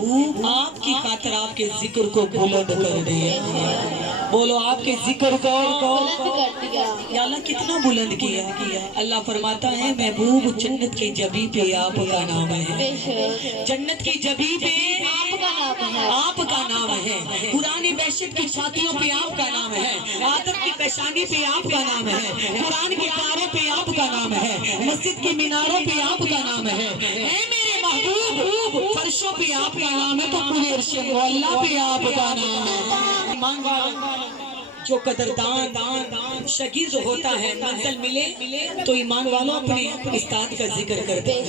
آپ کی خاطر آپ کے ذکر کو بلند کر دیا۔ بولو آپ کے ذکر کو یا اللہ کتنا بلند کیا۔ اللہ فرماتا ہے محبوب جنت کی جبی پہ آپ کا نام ہے، جنت کی جبی پہ آپ کا نام ہے، قرآن بحشت کی چھاتیوں پہ آپ کا نام ہے، آدم کی پیشانی پہ آپ کا نام ہے، قرآن کی کاروں پہ آپ کا نام ہے، مسجد کی میناروں پہ آپ کا نام ہے، اے میرے محبوب فرشوں پہ آپ کا نام ہے تو پورے عرش مولا پہ آپ کا نام ہے۔ ایمان جو قدردان شاگرد ہوتا ہے، منزل ملے تو ایمان والوں اپنے استاد کا ذکر کرتے ہیں،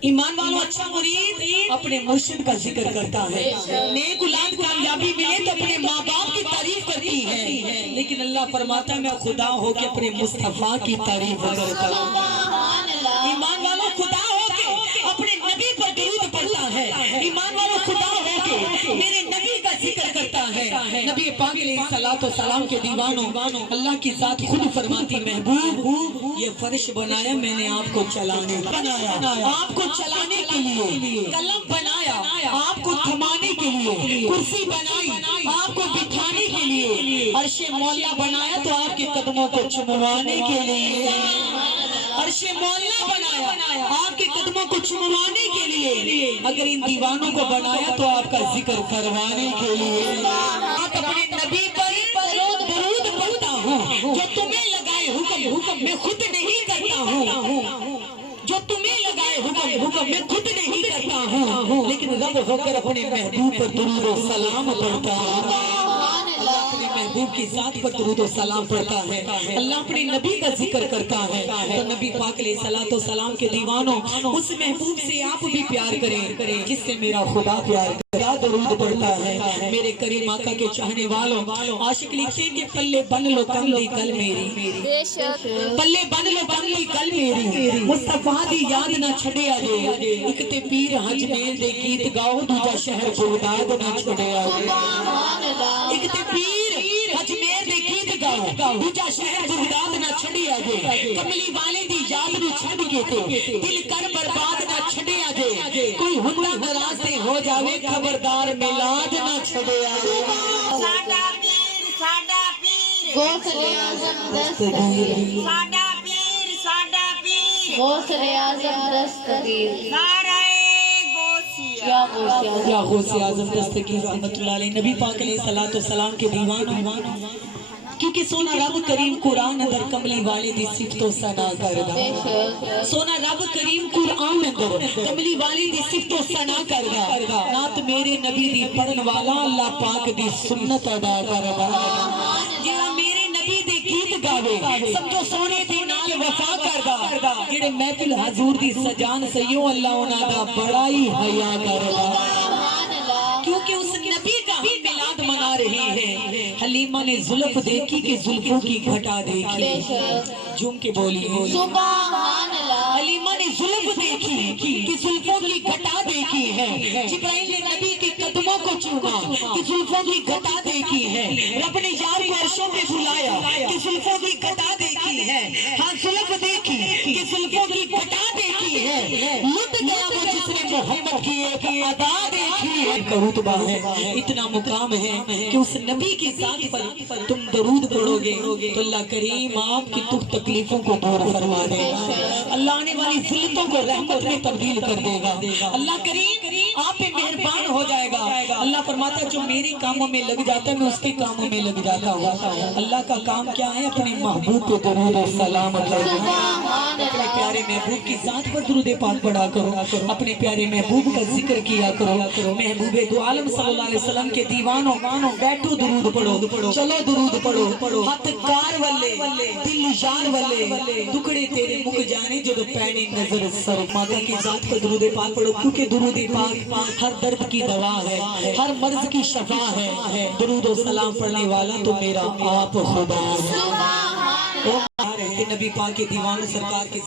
ایمان والوں اچھا مرید اپنے مرشد کا ذکر کرتا ہے، نیک اولاد کامیابی ملے تو اپنے ماں باپ کی تعریف کرتی ہے، لیکن اللہ فرماتا ہے میں خدا ہو کے اپنے مصطفیٰ کی تعریف کرتا ہوں۔ ایمان والوں خدا ہو کے اپنے نبی پر درود پڑھتا ہے، ایمان والوں خدا ہو کے میرے نبی کا ذکر کرتا ہے۔ نبی پاک علیہ الصلوۃ والسلام کے دیوانوں اللہ کی ذات خود فرماتی محبوب یہ فرش بنایا میں نے آپ کو چلانے بنایا، آپ کو چلانے کے لیے، قلم بنایا آپ کو تھمانے کے لیے، کرسی بنائی آپ کو بٹھانے کے لیے، عرش مولا بنایا تو آپ کے قدموں کو چموانے کے لیے، عرش مولا بنایا آپ کے قدموں کو چموانے کے لیے، اگر ان دیوانوں کو بنایا تو آپ کا ذکر کروانے کے لیے۔ آپ اپنے نبی پر درود پڑھتا ہوں، جو تمہیں لگائے حکم میں خود نہیں کرتا ہوں، جو تمہیں لگائے حکم میں خود نہیں کرتا ہوں، لیکن رب ہو کر اپنے محبوب پر درود و سلام پڑھتا ہوں۔ اللہ اپنے محبوب کی ذات پر درود و سلام پڑھتا ہے، اللہ اپنے نبی کا ذکر کرتا ہے تو نبی پاک علیہ الصلوۃ والسلام کے دیوانوں اس محبوب سے آپ بھی پیار کریں جس سے میرا خدا پیار کرتا درود پڑھتا ہے۔ میرے کریم آقا کے چاہنے والوں عاشق لکھتے ہیں کہ پلے بن لو کملی کل میری، پلے بن لو کملی کل میری، مصطفیٰ دی یاد نہ چھڑیا جے، ایک تے پیر حج میل دے گیت گاؤ دوجا شہر بغداد نہ چھڑیا جے، ایک تے پیر حج میل دے گیت گاؤ دوجا شہر بغداد نہ چھڑیا جے، کملی والے دی یاد نو چھڑ کے تے دل کر برباد نہ چھڑیا جے، کوئی ہندا ناراض تے ہو جاوے خبردار میلاد نہ چھڑیا جے۔ ساڈا پیر غوث اعظم دستگیر، غوث اعظم دستگیر، نعرہ غوثیہ، یا غوث غوث اعظم دستگیر رحمت اللہ علیہ، نبی پاک علیہ الصلوۃ والسلام کے دیوان کیونکہ سونا رب کریم قرآن اندر کملی والے دی صفت و ثنا کردا، سونا رب کریم قرآن اندر کملی والے دی صفت و ثنا کردا، نات میرے نبی دی پڑھن والا اللہ پاک دی سنت ادا کردا، جڑا میرے نبی دے گیت گاوے سمجھو سونے دے نال وفا کردا، جڑے محفل حضور دی سجان سیوں اللہ انہاں دا بڑا ہی حیا کردا، کیونکہ اس نبی کا ہم میلاد منا رہے ہیں۔ حلیمہ نے زلف دیکھی کہ زلفوں کی گھٹا دیکھی، جھوم کے بولی سبحان اللہ، حلیمہ نے زلف دیکھی کہ زلفوں کی گھٹا دیکھی ہے، جبرائیل نے نبی کے قدموں کو چوما کہ زلفوں کی گھٹا دیکھی ہے، رب نے یار عرشوں پہ بلایا کہ زلفوں کی گھٹا دیکھی ہے، ہاں زلف دیکھی کہ زلفوں کی گھٹا دیکھی ہے، لٹ گیا وہ جس نے محمد کی ایک ادا دیکھی ہے۔ رتبہ ہے اتنا مقام ہے کہ اس نبی کی ذات پر تم درود پڑھو گے تو اللہ کریم آپ کی دکھ تکلیفوں کو دور فرما دے گا، اللہ آنے والی ذلتوں کو رحمت میں تبدیل کر دے گا، اللہ کریم آپ پہ مہربان ہو جائے گا۔ اللہ فرماتا ہے جو میری کاموں میں لگ جاتا ہے میں اس کے کاموں میں لگ جاتا ہوں۔ اللہ کا کام کیا ہے؟ اپنے محبوب پہ درود و سلام کرنا، اپنے پیارے محبوب کی ذات پر درود پاک پڑھا کرو، اپنے پیارے محبوب کا ذکر کیا کرو، محبوب دو عالم صلی اللہ علیہ وسلم کے دیوانوں بیٹھو درود پڑھو، چلو درود پڑھو، ہاتھ کار والے دل جان والے دکڑے تیرے مک جانے جو پہنی نظر سر، ماتا کی ذات پر درود پاک پڑھو کیونکہ درود پاک ہر درد کی دوا ہے، ہر مرض کی شفا ہے، درود و سلام پڑھنے والا تو میرا آپ خدا ہے۔ نبی پاک کے دیوان سرکار کے